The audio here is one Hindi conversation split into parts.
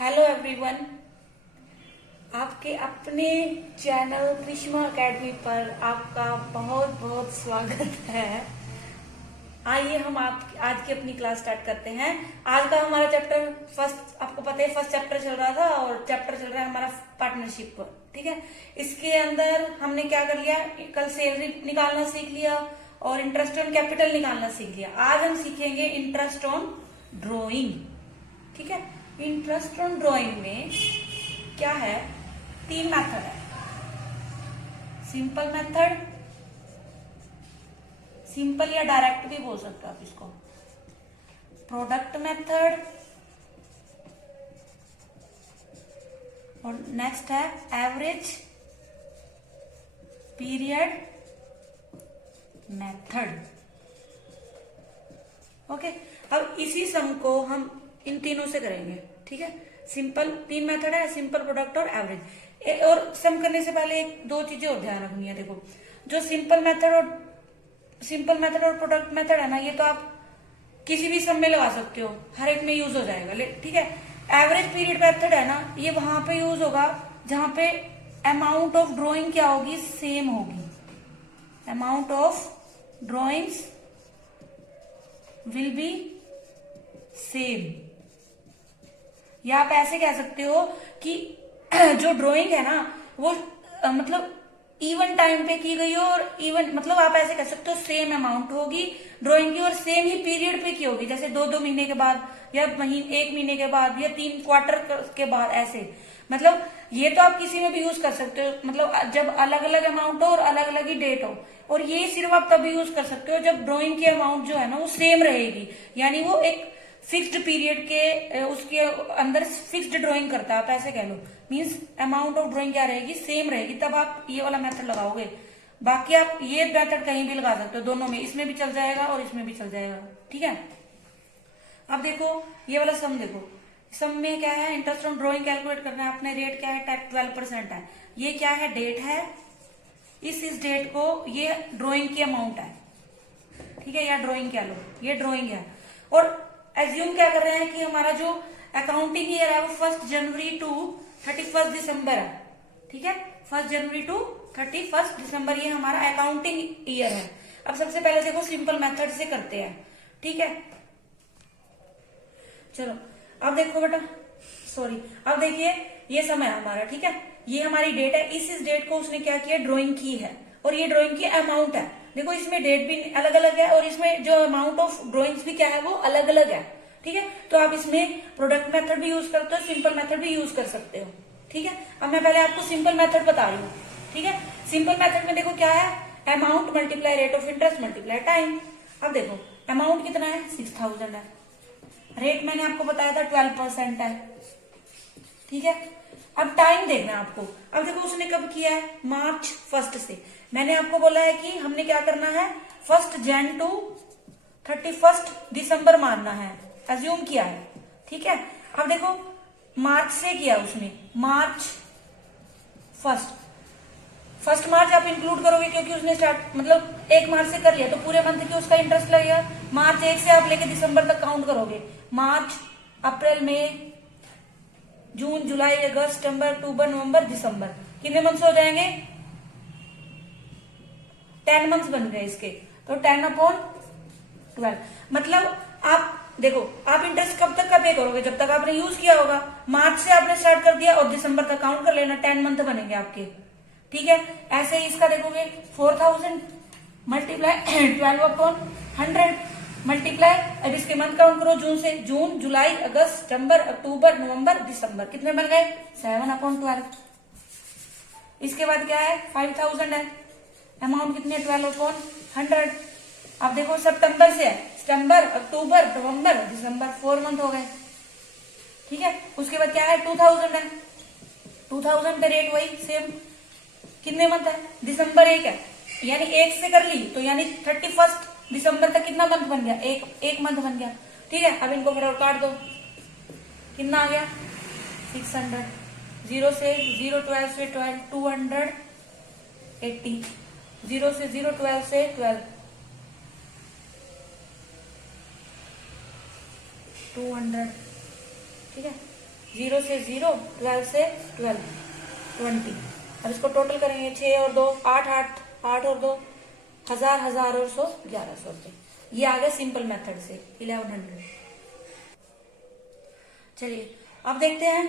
हेलो एवरीवन, आपके अपने चैनल कृष्णा एकेडमी पर आपका बहुत बहुत स्वागत है। आइए हम आज की अपनी क्लास स्टार्ट करते हैं। आज का हमारा चैप्टर फर्स्ट, आपको पता है फर्स्ट चैप्टर चल रहा था और चैप्टर चल रहा है हमारा पार्टनरशिप पर। ठीक है, इसके अंदर हमने क्या कर लिया, कल सैलरी निकालना सीख लिया और इंटरेस्ट ऑन कैपिटल निकालना सीख लिया। आज हम सीखेंगे इंटरेस्ट ऑन ड्रॉइंग। ठीक है, इंटरेस्ट ऑन ड्रॉइंग में क्या है, 3 मेथड है। सिंपल मेथड, सिंपल या डायरेक्ट भी बोल सकते हो आप इसको, प्रोडक्ट मेथड और नेक्स्ट है एवरेज पीरियड मेथड। ओके, अब इसी सम को हम इन तीनों से करेंगे। ठीक है, सिंपल 3 मेथड है, सिंपल, प्रोडक्ट और एवरेज। और सम करने से पहले एक दो चीजें और ध्यान रखनी है। देखो, जो सिंपल मेथड और प्रोडक्ट मेथड है ना, ये तो आप किसी भी सम में लगा सकते हो, हर एक में यूज हो जाएगा। ठीक है, एवरेज पीरियड मेथड है ना, ये वहां पे यूज होगा जहां पे अमाउंट ऑफ ड्रॉइंग क्या होगी, सेम होगी। Amount of drawings will be same. या आप ऐसे कह सकते हो कि जो ड्राइंग है ना वो मतलब इवन टाइम पे की गई हो और इवन मतलब आप ऐसे कह सकते हो सेम अमाउंट होगी ड्राइंग की और सेम ही पीरियड पे की होगी, जैसे 2-2 महीने के बाद या 1 महीने के बाद या 3 क्वार्टर के बाद। ऐसे मतलब ये तो आप किसी में भी यूज कर सकते हो, मतलब जब अलग अलग अमाउंट हो और अलग अलग ही डेट हो। और ये सिर्फ आप तभी यूज कर सकते हो जब ड्राइंग की अमाउंट जो है ना वो सेम रहेगी, यानी वो एक फिक्स्ड पीरियड के उसके अंदर फिक्स्ड ड्राइंग करता है, आप ऐसे कह लो। मींस अमाउंट ऑफ ड्राइंग क्या रहेगी, सेम रहेगी, तब आप ये वाला मेथड लगाओगे। बाकी आप ये मेथड कहीं भी लगा सकते हो, दोनों में, इसमें भी चल जाएगा और इसमें भी चल जाएगा। ठीक है, अब देखो ये वाला सम देखो, सम में क्या है, इंटरेस्ट ऑन ड्राइंग कैलकुलेट करना है अपने। रेट क्या है, 12% है। ये क्या है, डेट है। इस डेट को, ये ड्राइंग की अमाउंट है। ठीक है, या ड्राइंग क्या लो, ये ड्राइंग है। और एज्यूम क्या कर रहे हैं कि हमारा जो अकाउंटिंग ईयर है वो 1 जनवरी टू 31 दिसंबर है। ठीक है, 1 जनवरी टू 31 दिसंबर ये हमारा अकाउंटिंग ईयर है। अब सबसे पहले देखो सिंपल मेथड से करते हैं। ठीक है, चलो अब देखो बेटा, सॉरी, अब देखिए ये समय हमारा। ठीक है, ये हमारी डेट है। इस डेट को उसने क्या किया, ड्राइंग की है और ये ड्राइंग की अमाउंट है। देखो इसमें डेट भी अलग अलग है और इसमें जो अमाउंट ऑफ ड्राइंग्स भी क्या है वो अलग अलग है। ठीक है, तो आप इसमें प्रोडक्ट मेथड भी यूज करते हो, सिंपल मेथड भी यूज कर सकते हो। ठीक है, अब मैं पहले आपको सिंपल मेथड बता रही हूँ। ठीक है, सिंपल मेथड में देखो क्या है, amount multiply rate of interest multiply time. अब देखो अमाउंट कितना है, 6000 है। रेट मैंने आपको बताया था 12% है। ठीक है, अब टाइम देखना है आपको। अब देखो उसने कब किया है, मार्च 1 से। मैंने आपको बोला है कि हमने क्या करना है, 1 जन टू 31 दिसंबर मानना है, अज्यूम किया है। ठीक है, अब देखो मार्च से किया उसने, मार्च 1 मार्च आप इंक्लूड करोगे क्योंकि उसने स्टार्ट मतलब 1 मार्च से कर लिया तो पूरे मंथ की उसका इंटरेस्ट लगेगा। मार्च 1 से आप लेके दिसंबर तक काउंट करोगे, मार्च, अप्रैल, मई, जून, जुलाई, अगस्त, सितंबर, अक्टूबर, नवंबर, दिसंबर, कितने मंथ्स हो जाएंगे, 10 मंथ्स बन गए इसके। तो 10/12 मतलब आप देखो आप इंटरेस्ट कब तक का पे करोगे, जब तक आपने यूज किया होगा। मार्च से आपने स्टार्ट कर दिया और दिसंबर तक काउंट कर लेना, 10 मंथ बनेंगे आपके। ठीक है, ऐसे ही इसका देखोगे 4000 मल्टीप्लाई 12/100 मल्टीप्लाई, अब इसके मंथ काउंट करो जून से, जून, जुलाई, अगस्त, सितंबर, अक्टूबर, नवंबर, दिसंबर, कितने बन गए, 7/12। इसके बाद क्या है, 5000 है। अमाउंट कितनी है, 12/100। अब देखो सितंबर से है, सितंबर, अक्टूबर, नवंबर, दिसंबर, 4 मंथ हो गए। ठीक है, उसके बाद क्या है, 2000 है। 2000 पे रेट वही सेम, कितने मंथ है, दिसंबर 1 है, यानी 1 से कर ली तो यानी 31 दिसंबर तक कितना मंथ बन गया, एक मंथ बन गया। ठीक है, अब इनको फटाफट काट दो, कितना आ गया, 600। 0 से 0 12 से 12 280, 0 से 0 12 से 12 200। ठीक है, 0 से 0, 12 से 12, 20। अब इसको टोटल करेंगे, 6 और 2 8, 8 और 2 1000, 1000 और 100 1100 रुपए। ये आ गया सिंपल मेथड से 1100। चलिए अब देखते हैं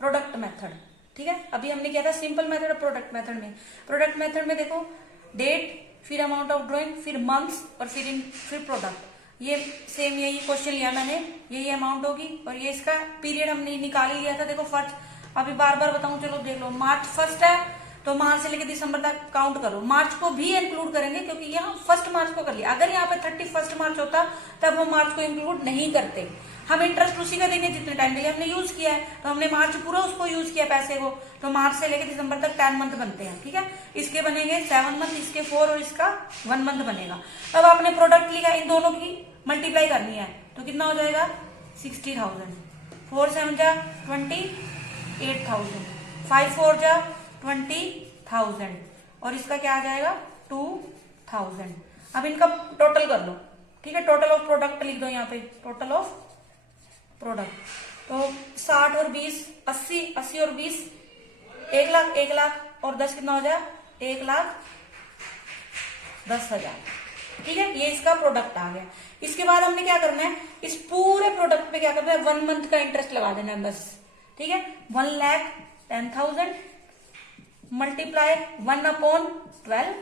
प्रोडक्ट मेथड। ठीक है, अभी हमने किया था सिंपल मेथड और प्रोडक्ट मेथड में। प्रोडक्ट मेथड में देखो डेट, फिर अमाउंट ऑफ ड्राइंग, फिर मंथ्स और फिर प्रोडक्ट। ये सेम यही क्वेश्चन लिया मैंने, यही अमाउंट होगी और ये इसका पीरियड हमने निकाल ही लिया था। देखो फर्स्ट, अभी बार बार बताऊं, चलो देख लो। मार्च फर्स्ट है तो मार्च से लेकर दिसंबर तक काउंट करो। मार्च को भी इंक्लूड करेंगे क्योंकि यहाँ फर्स्ट मार्च को कर लिया। अगर यहाँ पे 31 मार्च होता तब हम मार्च को इंक्लूड नहीं करते। हम इंटरेस्ट उसी का देंगे जितने टाइम के लिए हमने यूज किया है, तो हमने मार्च पूरा उसको यूज किया पैसे को, तो मार्च से लेकर दिसंबर तक 10 मंथ बनते हैं। ठीक है, इसके बनेंगे 7 मंथ, इसके 4 और इसका 1 मंथ बनेगा। अब आपने प्रोडक्ट लिखा, इन दोनों की मल्टीप्लाई करनी है तो कितना हो जाएगा 60,000। 4 7 जा 28,000, 5 4 जा 20,000 और इसका क्या आ जाएगा 2,000। अब इनका टोटल कर लो। ठीक है, टोटल ऑफ प्रोडक्ट लिख दो यहाँ पे, टोटल ऑफ प्रोडक्ट। तो 60 और 20 80, 80 और 20 1 लाख, 1 लाख और 10 कितना हो जाए 1,10,000। ठीक है, ये इसका प्रोडक्ट आ गया। इसके बाद हमने क्या करना है, इस पूरे प्रोडक्ट पे क्या करना है 1 मंथ का इंटरेस्ट लगा देना है बस। ठीक है, 1,10,000 मल्टीप्लाई 1/12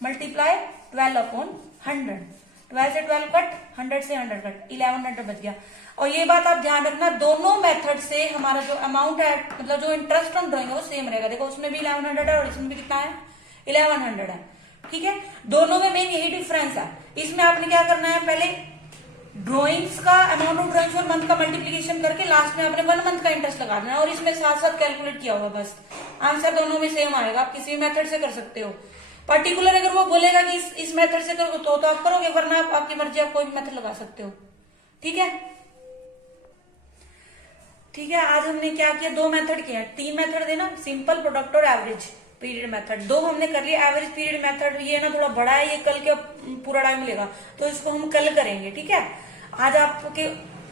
मल्टीप्लाई 12/100। 12 से 12 कट, 100 से 100 कट, 1100 बच गया। और ये बात आप ध्यान रखना, दोनों मेथड से हमारा जो अमाउंट है, मतलब जो इंटरेस्ट ऑन ड्राइंग है वो सेम रहेगा। देखो उसमें भी 1100 है और इसमें भी कितना है 1100 है। ठीक है, दोनों में मेन यही डिफरेंस है। इसमें आपने क्या करना है, पहले ड्राइंग्स का अमाउंट ऑफ ड्राइंग्स और मंथ का मल्टीप्लीकेशन करके लास्ट में आपने 1 मंथ का इंटरेस्ट लगा देना और इसमें साथ साथ कैलकुलेट किया होगा। बस आंसर दोनों में सेम आएगा। आप किसी भी मेथड से कर सकते हो। पर्टिकुलर अगर वो बोलेगा कि इस मेथड से करो तो आप करोगे, वरना आप आपकी मर्जी, आप कोई भी मेथड लगा सकते हो। ठीक है, ठीक है। आज हमने क्या किया, 2 मेथड किया, 3 मेथड देना, सिंपल, प्रोडक्ट और एवरेज पीरियड मेथड। 2 हमने कर लिया। एवरेज पीरियड मेथड ये ना थोड़ा बड़ा है, ये कल के पूरा टाइम लेगा, तो इसको हम कल करेंगे। ठीक है, आज आपके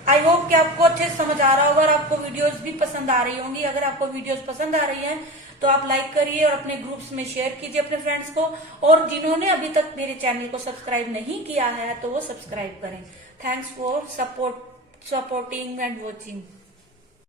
आई होप कि आपको अच्छे से समझ आ रहा होगा और आपको वीडियोस भी पसंद आ रही होंगी। अगर आपको वीडियोस पसंद आ रही हैं तो आप लाइक करिए और अपने ग्रुप्स में शेयर कीजिए अपने फ्रेंड्स को। और जिन्होंने अभी तक मेरे चैनल को सब्सक्राइब नहीं किया है तो वो सब्सक्राइब करें। Thanks for supporting and watching.